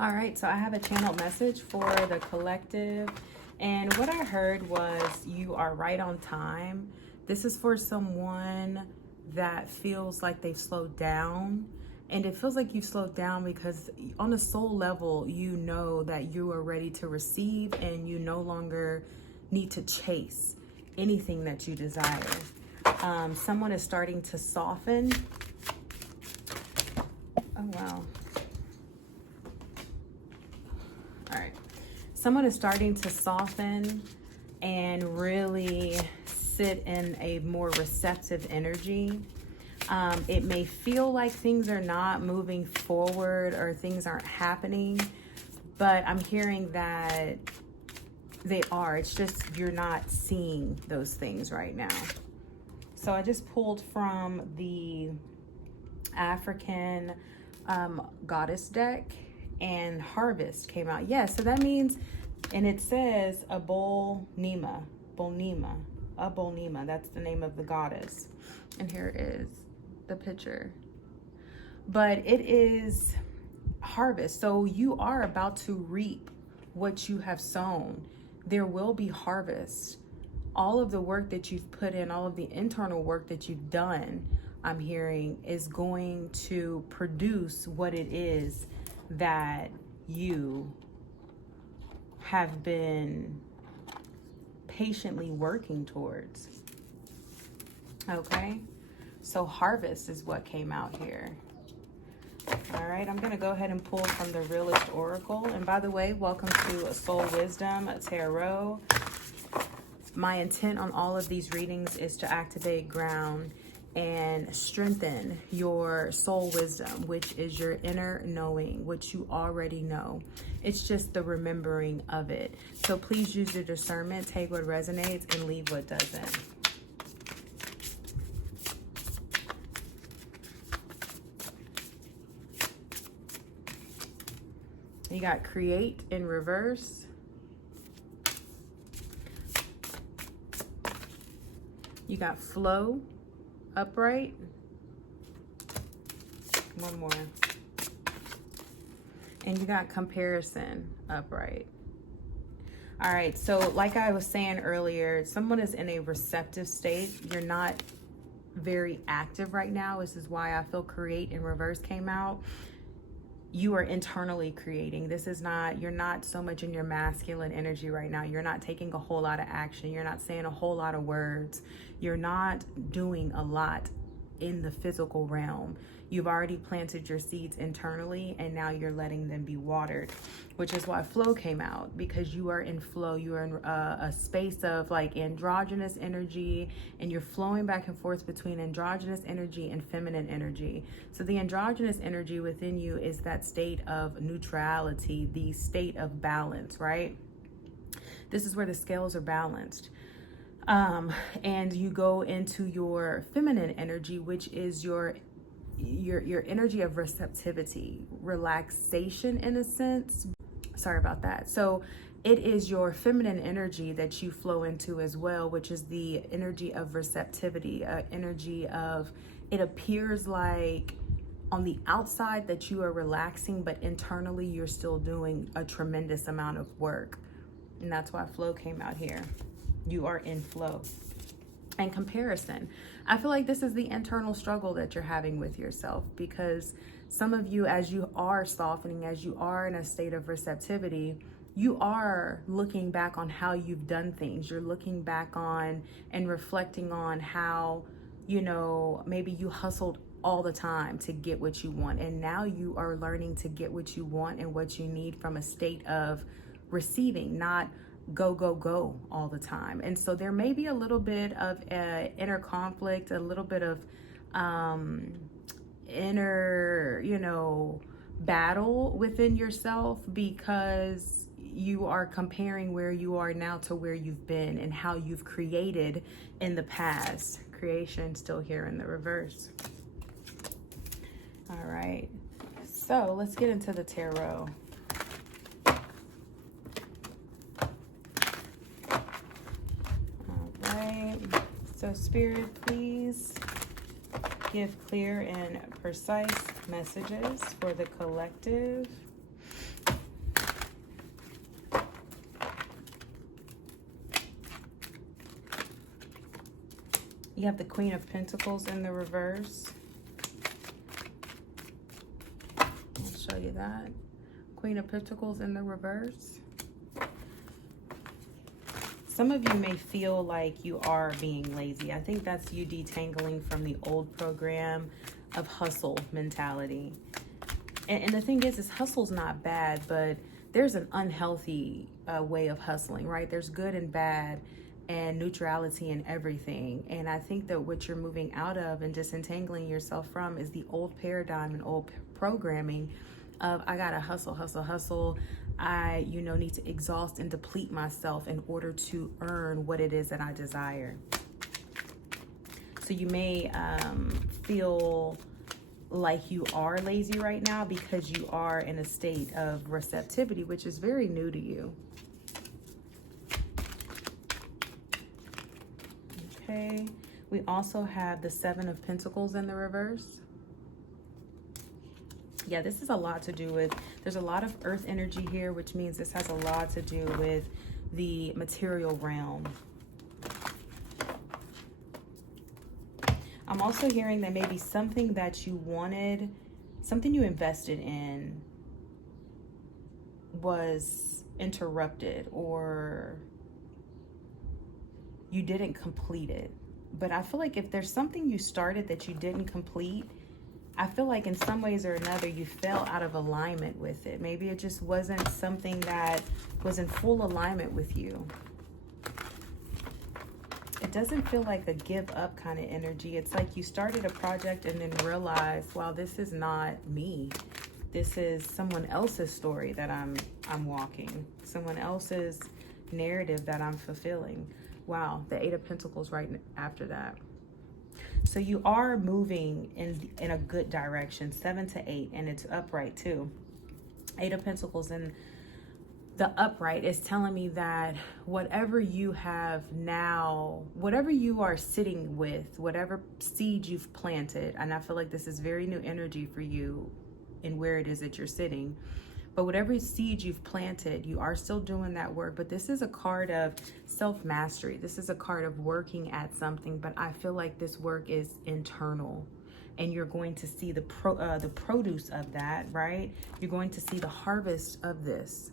All right, so I have a channeled message for the collective. And what I heard was you are right on time. This is for someone that feels like they've slowed down. And it feels like you've slowed down because on a soul level, you know that you are ready to receive and you no longer need to chase anything that you desire. Someone is starting to soften. Oh, wow. All right. Someone is starting to soften and really sit in a more receptive energy. It may feel like things are not moving forward or things aren't happening, but I'm hearing that they are. It's just you're not seeing those things right now. So I just pulled from the African goddess deck, and harvest came out. Yeah, so that means, and it says a Bolnima, that's the name of the goddess. And here is the picture. But it is harvest. So you are about to reap what you have sown. There will be harvest. All of the work that you've put in, all of the internal work that you've done, I'm hearing, is going to produce what it is that you have been patiently working towards. Okay, so harvest is what came out here. All right, I'm going to go ahead and pull from the Realist Oracle. And by the way, welcome to Soul Wisdom Tarot. My intent on all of these readings is to activate, ground, and strengthen your soul wisdom, which is your inner knowing, which you already know. It's just the remembering of it. So please use your discernment, take what resonates, and leave what doesn't. You got create in reverse. You got flow upright. One more. And you got comparison upright. All right, so like I was saying earlier, someone is in a receptive state. You're not very active right now. This is why I feel create in reverse came out. You are internally creating. This is not, you're not so much in your masculine energy right now. You're not taking a whole lot of action. You're not saying a whole lot of words. You're not doing a lot in the physical realm. You've already planted your seeds internally, and now you're letting them be watered, which is why flow came out, because you are in flow. You are in a space of like androgynous energy, and you're flowing back and forth between androgynous energy and feminine energy. So the androgynous energy within you is that state of neutrality, the state of balance, right? This is where the scales are balanced. And you go into your feminine energy, which is your energy of receptivity, relaxation in a sense. Sorry about that. So it is your feminine energy that you flow into as well, which is the energy of receptivity, energy of, it appears like on the outside that you are relaxing, but internally you're still doing a tremendous amount of work. And that's why flow came out here. You are in flow. And comparison. I feel like this is the internal struggle that you're having with yourself, because some of you, as you are softening, as you are in a state of receptivity, you are looking back on how you've done things. You're looking back on and reflecting on how, you know, maybe you hustled all the time to get what you want. And now you are learning to get what you want and what you need from a state of receiving, not go, go, go all the time. And so there may be a little bit of inner conflict, a little bit of inner, you know, battle within yourself, because you are comparing where you are now to where you've been and how you've created in the past. Creation still here in the reverse. All right, so let's get into the tarot. So Spirit, please give clear and precise messages for the collective You have the Queen of Pentacles in the reverse. I'll show you that. Queen of Pentacles in the reverse. Some of you may feel like you are being lazy. I think that's you detangling from the old program of hustle mentality. And the thing is hustle's not bad, but there's an unhealthy way of hustling, right? There's good and bad and neutrality in everything. And I think that what you're moving out of and disentangling yourself from is the old paradigm and old programming of I gotta hustle, hustle, hustle. I, need to exhaust and deplete myself in order to earn what it is that I desire. So you may feel like you are lazy right now because you are in a state of receptivity, which is very new to you. Okay, we also have the Seven of Pentacles in the reverse. Yeah, this is a lot to do with, there's a lot of earth energy here, which means this has a lot to do with the material realm. I'm also hearing that maybe something that you wanted, something you invested in was interrupted or you didn't complete it. But I feel like if there's something you started that you didn't complete, I feel like in some ways or another, you fell out of alignment with it. Maybe it just wasn't something that was in full alignment with you. It doesn't feel like a give up kind of energy. It's like you started a project and then realized, wow, this is not me. This is someone else's story that I'm walking. Someone else's narrative that I'm fulfilling. Wow, the Eight of Pentacles right after that. So you are moving in a good direction, 7 to 8, and it's upright too. Eight of Pentacles in the upright is telling me that whatever you have now, whatever you are sitting with, whatever seed you've planted, and I feel like this is very new energy for you in where it is that you're sitting, but whatever seed you've planted, you are still doing that work. But this is a card of self-mastery. This is a card of working at something, but I feel like this work is internal. And you're going to see the produce of that, right? You're going to see the harvest of this.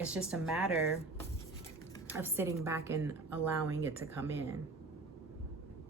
It's just a matter of sitting back and allowing it to come in.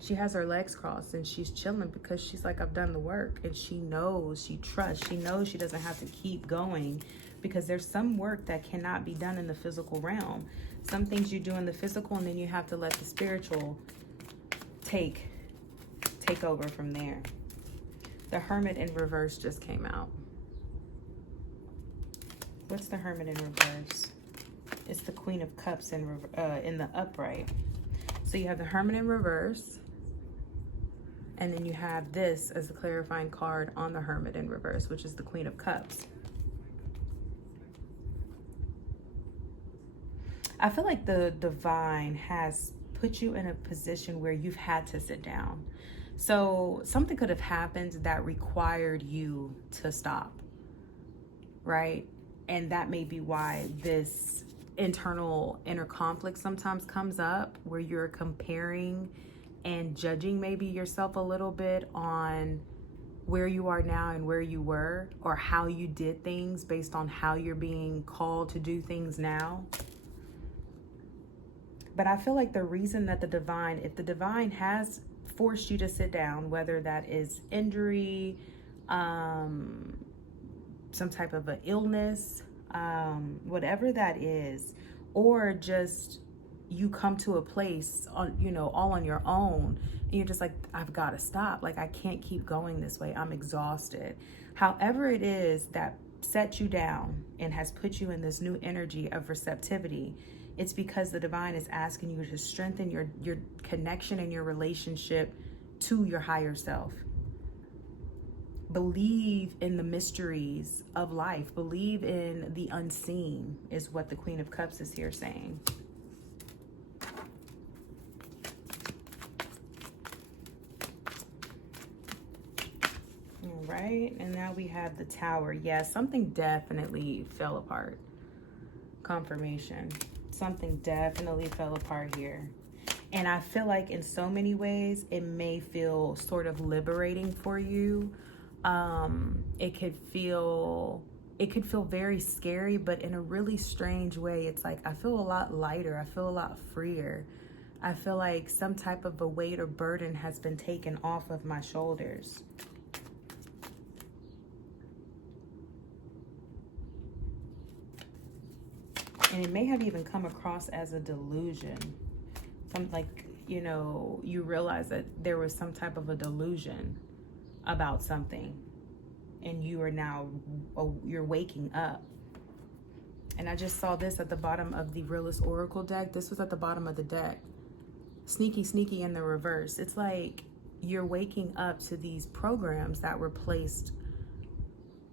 She has her legs crossed and she's chilling because she's like, I've done the work. And she knows, she trusts, she knows she doesn't have to keep going because there's some work that cannot be done in the physical realm. Some things you do in the physical and then you have to let the spiritual take over from there. The Hermit in reverse just came out. What's the Hermit in reverse? It's the Queen of Cups in the upright. So you have the Hermit in reverse. And then you have this as a clarifying card on the Hermit in reverse, which is the Queen of Cups. I feel like the divine has put you in a position where you've had to sit down. So something could have happened that required you to stop, right? And that may be why this inner conflict sometimes comes up, where you're comparing and judging maybe yourself a little bit on where you are now and where you were, or how you did things based on how you're being called to do things now. But I feel like the reason that if the divine has forced you to sit down, whether that is injury, some type of an illness, whatever that is, or just you come to a place on, all on your own, and you're just like, I've got to stop. Like, I can't keep going this way. I'm exhausted. However it is that set you down and has put you in this new energy of receptivity, it's because the divine is asking you to strengthen your connection and your relationship to your higher self. Believe in the mysteries of life. Believe in the unseen is what the Queen of Cups is here saying. All right, and now we have the Tower. Yeah, something definitely fell apart. Confirmation. Something definitely fell apart here. And I feel like in so many ways, it may feel sort of liberating for you. It could feel very scary, but in a really strange way. It's like, I feel a lot lighter. I feel a lot freer. I feel like some type of a weight or burden has been taken off of my shoulders. And it may have even come across as a delusion. Like, you realize that there was some type of a delusion about something, and you are now, you're waking up. And I just saw this at the bottom of the Realist Oracle deck. This was at the bottom of the deck. Sneaky, sneaky in the reverse. It's like you're waking up to these programs that were placed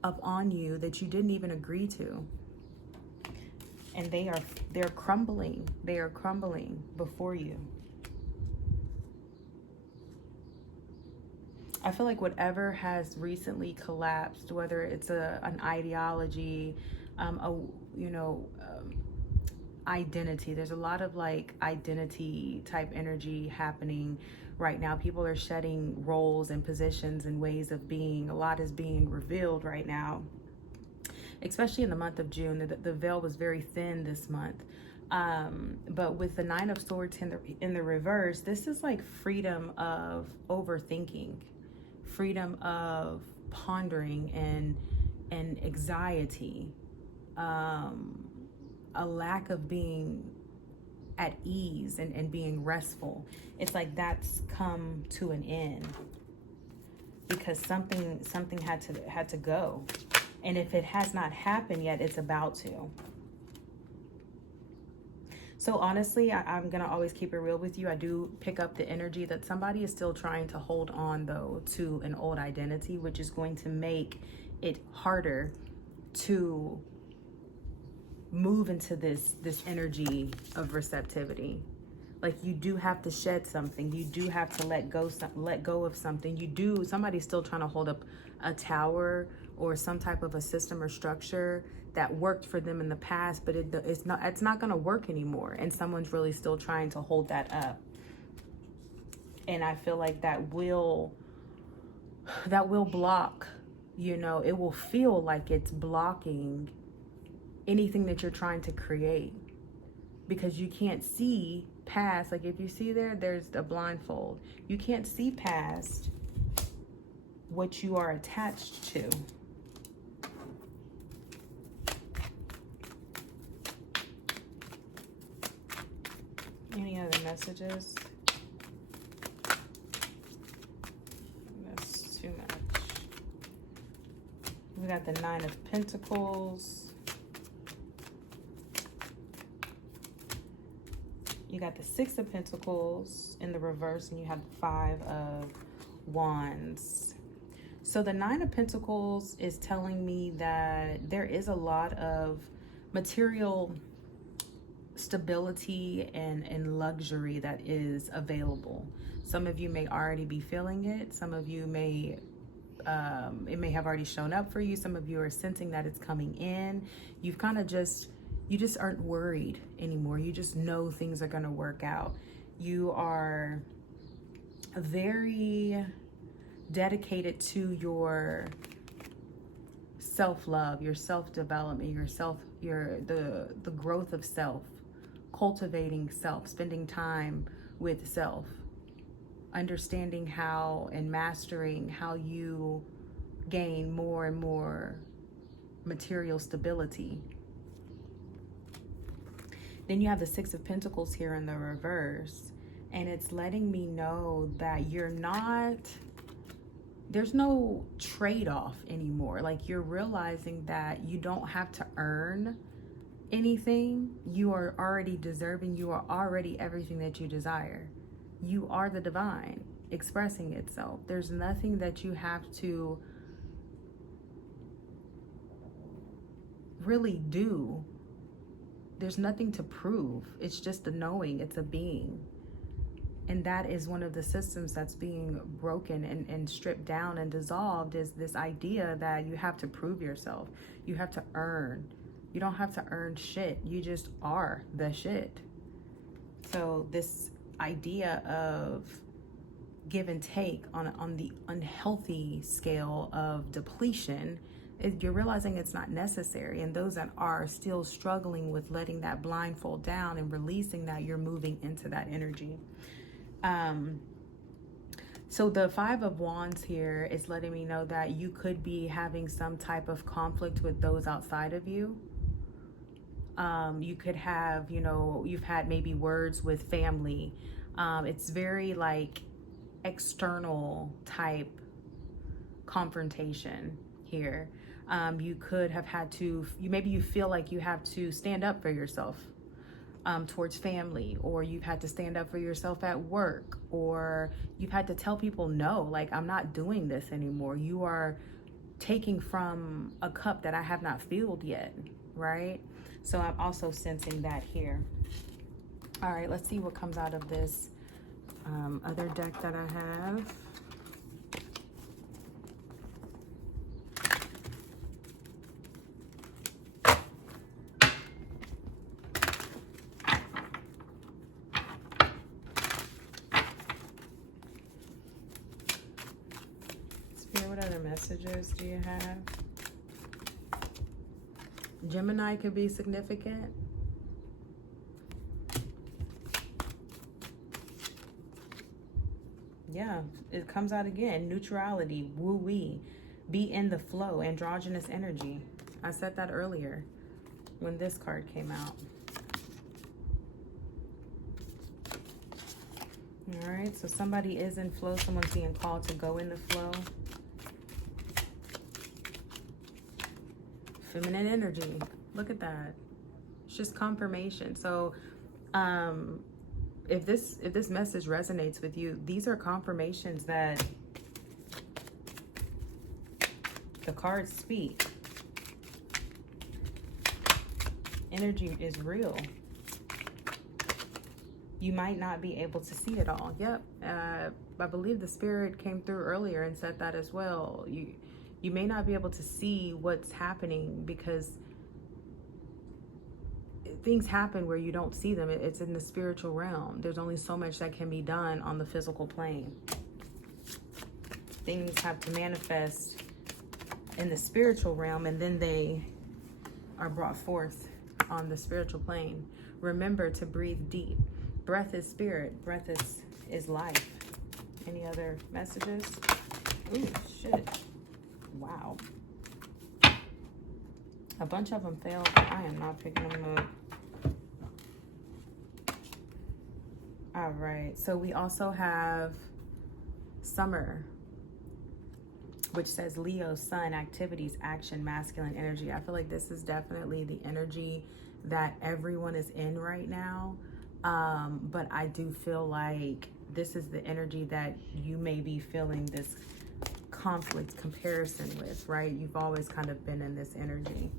up on you that you didn't even agree to. And they're crumbling. They are crumbling before you. I feel like whatever has recently collapsed, whether it's an ideology, identity. There's a lot of like identity type energy happening right now. People are shedding roles and positions and ways of being. A lot is being revealed right now, especially in the month of June. The veil was very thin this month. But with the Nine of Swords in the reverse, this is like freedom of overthinking, freedom of pondering and anxiety, a lack of being at ease and being restful. It's like that's come to an end because something had to go. And if it has not happened yet, it's about to. So honestly, I'm going to always keep it real with you. I do pick up the energy that somebody is still trying to hold on, though, to an old identity, which is going to make it harder to move into this energy of receptivity. Like, you do have to shed something. You do have to let go of something. Somebody's still trying to hold up a tower or some type of a system or structure that worked for them in the past, but it's not going to work anymore. And someone's really still trying to hold that up. And I feel like that will block, it will feel like it's blocking anything that you're trying to create, because you can't see past. Like, if you see there's a blindfold. You can't see past what you are attached to. Any other messages? That's too much. We got the Nine of Pentacles. You got the Six of Pentacles in the reverse, and you have the Five of Wands. So the Nine of Pentacles is telling me that there is a lot of material stability and luxury that is available. Some of you may already be feeling it. Some of you it may have already shown up for you. Some of you are sensing that it's coming in. You just aren't worried anymore. You just know things are going to work out. You are very dedicated to your self-love, your self-development, the growth of self, cultivating self, spending time with self, understanding how and mastering how you gain more and more material stability. Then you have the Six of Pentacles here in the reverse, and it's letting me know that there's no trade-off anymore. Like, you're realizing that you don't have to earn anything. You are already deserving. You are already everything that you desire. You are the divine expressing itself. There's nothing that you have to really do. There's nothing to prove. It's just a knowing. It's a being. And that is one of the systems that's being broken and stripped down and dissolved, is this idea that you have to prove yourself. You have to earn. You don't have to earn shit. You just are the shit. So this idea of give and take on the unhealthy scale of depletion, you're realizing it's not necessary. And those that are still struggling with letting that blindfold down and releasing that, you're moving into that energy. So the Five of Wands here is letting me know that you could be having some type of conflict with those outside of you. You could have, you've had maybe words with family. It's very like external type confrontation here. You could have had to, maybe you feel like you have to stand up for yourself towards family, or you've had to stand up for yourself at work, or you've had to tell people, no, like, I'm not doing this anymore. You are taking from a cup that I have not filled yet, right? So I'm also sensing that here. All right, let's see what comes out of this other deck that I have. Spirit, what other messages do you have? Gemini could be significant. Yeah, it comes out again. Neutrality, woo-wee, be in the flow, androgynous energy. I said that earlier when this card came out. All right, so somebody is in flow. Someone's being called to go in the flow. Feminine energy. Look at that. It's just confirmation. So if this message resonates with you, these are confirmations that the cards speak. Energy is real. You might not be able to see it all. Yep. I believe the spirit came through earlier and said that as well. You may not be able to see what's happening because things happen where you don't see them. It's in the spiritual realm. There's only so much that can be done on the physical plane. Things have to manifest in the spiritual realm, and then they are brought forth on the spiritual plane. Remember to breathe deep. Breath is spirit. Breath is life. Any other messages? Ooh, shit. Wow. A bunch of them failed, but I am not picking them up. All right. So we also have Summer, which says Leo, Sun, activities, action, masculine energy. I feel like this is definitely the energy that everyone is in right now. But I do feel like this is the energy that you may be feeling this conflict comparison with, right? You've always kind of been in this energy.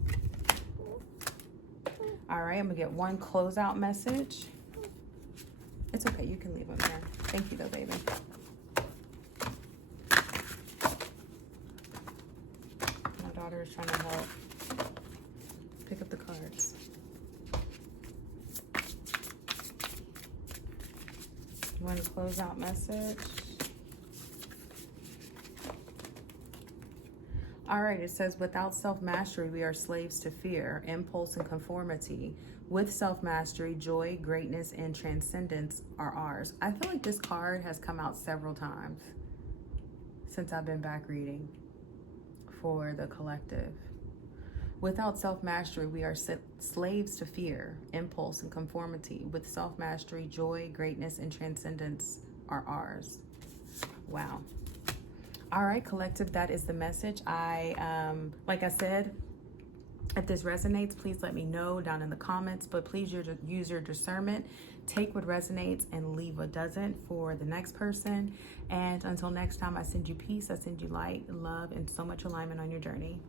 All right, I'm gonna get one closeout message. It's okay, you can leave them there. Thank you though, baby. My daughter is trying to help pick up the cards. One closeout message. All right, it says, without self-mastery, we are slaves to fear, impulse, and conformity. With self-mastery, joy, greatness, and transcendence are ours. I feel like this card has come out several times since I've been back reading for the collective. Without self-mastery, we are slaves to fear, impulse, and conformity. With self-mastery, joy, greatness, and transcendence are ours. Wow. All right, collective, that is the message. Like I said, if this resonates, please let me know down in the comments, but please use your discernment. Take what resonates and leave what doesn't for the next person. And until next time, I send you peace, I send you light, love, and so much alignment on your journey.